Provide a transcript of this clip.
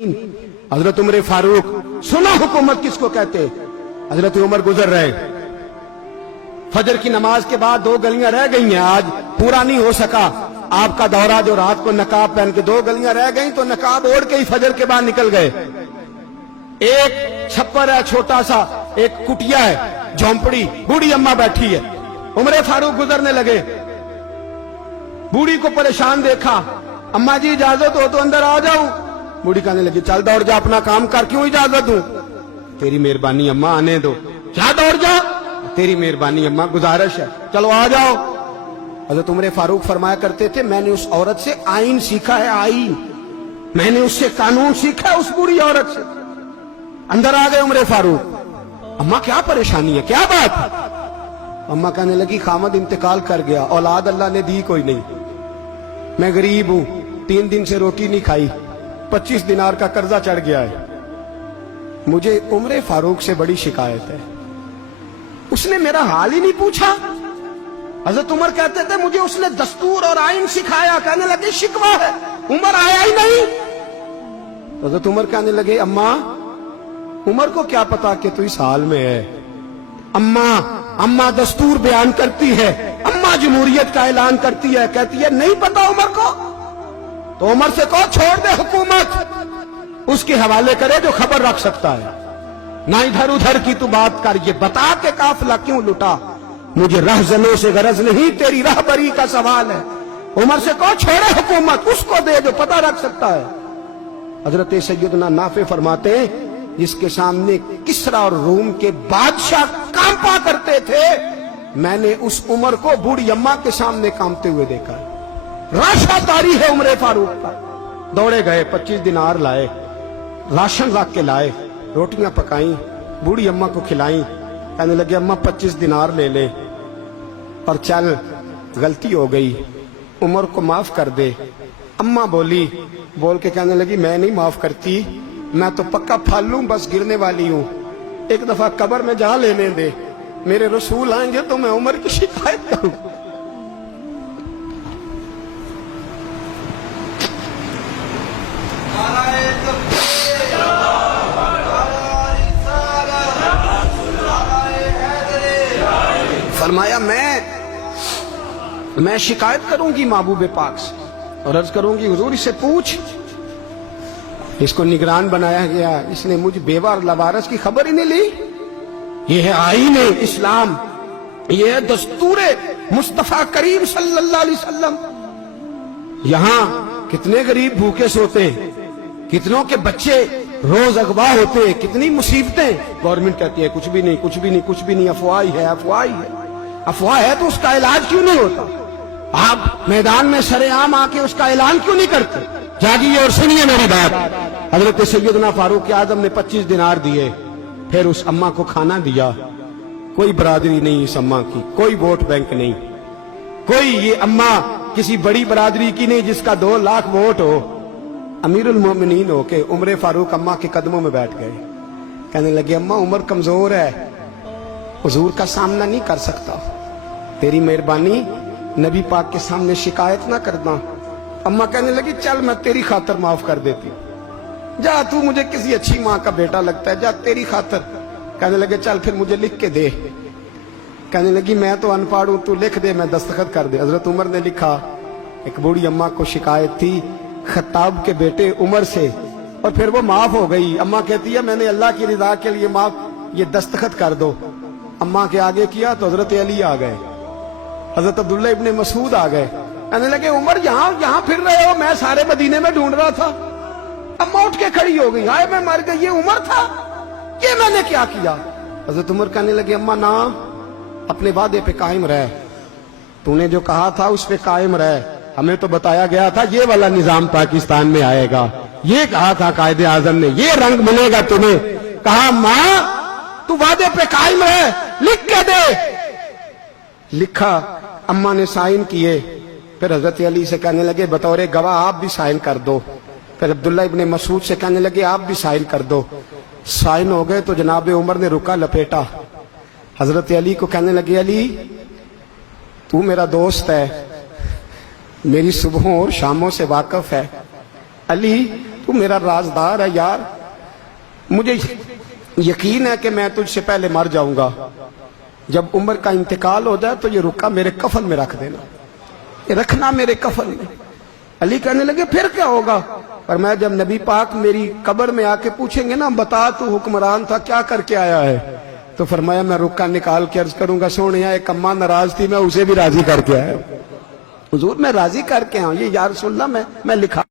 हजरत उमर फारूक, सुना हुकूमत किसको कहते। हजरत उमर गुजर रहे, फजर की नमाज के बाद 2 गलियां रह गई हैं, आज पूरा नहीं हो सका आपका दौरा, जो रात को नकाब पहन के 2 गलियां रह गई तो नकाब ओढ़ के ही फजर के बाद निकल गए। एक छप्पर है छोटा सा, एक कुटिया है, झोंपड़ी, बूढ़ी अम्मा बैठी है। उमर फारूक गुजरने लगे, बूढ़ी को परेशान देखा, अम्मा जी इजाजत हो तो अंदर आ जाऊं। बूढ़ी कहने लगी, चल दौड़ जा, अपना काम कर, क्यों इजाजत दूं। तेरी मेहरबानी अम्मा, आने दो। क्या दौड़ जा, तेरी मेहरबानी अम्मा, गुजारिश है, चलो आ जाओ। हज़रत उमर फारूक फरमाया करते थे, मैंने उस औरत से आइन सीखा है, आइन, मैंने उससे कानून सीखा है, उस बूढ़ी औरत से। अंदर आ गए उमर फारूक, अम्मा क्या परेशानी है, क्या बात है। अम्मा कहने लगी, खामद इंतकाल कर गया, औलाद अल्लाह ने दी कोई नहीं, मैं गरीब हूं, 3 दिन से रोटी नहीं खाई, 25 दिनार का कर्जा चढ़ गया है, मुझे उमर फारूक से बड़ी शिकायत है, उसने मेरा हाल ही नहीं पूछा। हजरत उमर कहते थे, मुझे उसने दस्तूर और आइन सिखाया। कहने लगे, शिकवा है, उमर आया ही नहीं। हजरत उमर कहने लगे, अम्मा, उमर को क्या पता कि तू इस हाल में है। अम्मा दस्तूर बयान करती है, अम्मा जमहूरियत का ऐलान करती है, कहती है नहीं पता उमर को, तो उमर से कहो छोड़ दे हुकूमत, उसके हवाले करे जो खबर रख सकता है, ना इधर उधर की तू बात कर, ये बता के काफिला क्यों लुटा, मुझे रहजनों से गरज नहीं, तेरी रहबरी का सवाल है। उमर से कहो छोड़े हुकूमत, उसको दे जो पता रख सकता है। हजरत सैयदना नाफे फरमाते हैं, जिसके सामने किसरा और रूम के बादशाह कांपा करते थे, मैंने उस उमर को बूढ़ी अम्मा के सामने कांपते हुए देखा। राशादारी है उमर फारूक का। दौड़े गए, 25 दिनार लाए, राशन रख के लाए, रोटियां पकाई, बूढ़ी अम्मा को खिलाई। कहने लगे, अम्मा 25 दिनार ले ले और चल, गलती हो गई, उमर को माफ कर दे। अम्मा बोली, बोल के कहने लगी, मैं नहीं माफ करती, मैं तो पक्का फालू, बस गिरने वाली हूं, एक दफा कब्र में जा लेने दे, मेरे रसूल आएंगे तो मैं उमर की शिकायत करूं। फरमाया, मैं शिकायत करूंगी महबूब पाक से और अर्ज करूंगी, हुजूर इससे पूछ, इसको निगरान बनाया गया, इसने मुझ बेवा और लवारस की खबर ही नहीं ली। ये है आईन इस्लाम, ये है दस्तूर मुस्तफा करीम सल्लल्लाहु अलैहि वसल्लम। यहां कितने गरीब भूखे सोते, कितनों के बच्चे रोज अगवा होते, कितनी मुसीबतें। गवर्नमेंट कहती है कुछ भी नहीं, कुछ भी नहीं, कुछ भी नहीं, अफवाह ही है, अफवाह ही है। अफवाह है तो उसका इलाज क्यों नहीं होता। आप मैदान में सरेआम आके उसका ऐलान क्यों नहीं करते। जागिए और सुनिए मेरी बात। हजरत सैयदना फारूक आजम ने 25 दिनार दिए, फिर उस अम्मा को खाना दिया। कोई बरादरी नहीं इस अम्मा की, कोई वोट बैंक नहीं, कोई ये अम्मा किसी बड़ी बरादरी की नहीं जिसका 2 लाख वोट हो। अमीरुल मोमिनीन हो के उमर फारूक अम्मा के कदमों में बैठ गए। कहने लगे, अम्मा उमर कमजोर है, हुजूर का सामना नहीं कर सकता, तेरी मेहरबानी नबी पाक के सामने शिकायत ना करना। अम्मा कहने लगी, चल मैं तेरी खातर माफ कर देती हूं, जा, तू मुझे किसी अच्छी माँ का बेटा लगता है, जा तेरी खातर। कहने लगे, चल फिर मुझे लिख के दे। कहने लगी, मैं तो अनपढ़ हूं, तू लिख दे, मैं दस्तखत कर दे। हजरत उमर ने लिखा। एक बूढ़ी अम्मा को शिकायत थी खत्ताब के बेटे उमर से, और फिर वो माफ हो गई। अम्मा कहती है, मैंने अल्लाह की रिजा के लिए माफ, ये दस्तखत कर दो। अम्मा के आगे किया तो हजरत अली आ गए, हजरत अब्दुल्ला इब्ने मसूद आ गए। कहने लगे, उमर यहां फिर रहे हो, मैं सारे मदीने में ढूंढ रहा था। अम्मा उठ के खड़ी हो गई, हाय मैं मर गई, ये उमर था, ये मैंने क्या किया। हजरत उमर कहने लगे, अम्मा ना, अपने वादे पे कायम रह, तूने जो कहा था उस पे कायम रह, हमें तो बताया गया था ये वाला निजाम पाकिस्तान में आएगा, ये कहा था कायदे आजम ने, ये रंग मिलेगा तुम्हें। कहा, मां तू वादे पे कायम रह, लिख के दे। लिखा, अम्मा ने साइन किए। फिर हजरत अली से कहने लगे, बतौर गवाह आप भी साइन कर दो। फिर अब्दुल्ला इब्ने मसूद से कहने लगे, आप भी साइन कर दो। साइन हो गए तो जनाब उमर ने रुका लपेटा। हजरत अली को कहने लगे, अली तू मेरा दोस्त है, मेरी सुबहों और शामों से वाकिफ है, अली تو میرا رازدار ہے یار، مجھے یقین ہے کہ میں تجھ سے پہلے مر جاؤں گا، جب عمر کا انتقال ہو جائے تو یہ رکا میرے کفن میں رکھ دینا، یہ رکھنا میرے کفن میں۔ علی کہنے لگے پھر کیا ہوگا؟ پر میں جب نبی پاک میری قبر میں آ کے پوچھیں گے نا بتا تو حکمران تھا کیا کر کے آیا ہے، تو فرمایا میں رکا نکال کے عرض کروں گا سونے ایک اماں ناراض تھی میں اسے بھی راضی کر کے آیا، حضور میں راضی کر کے آؤں، یہ یا رسول اللہ میں لکھا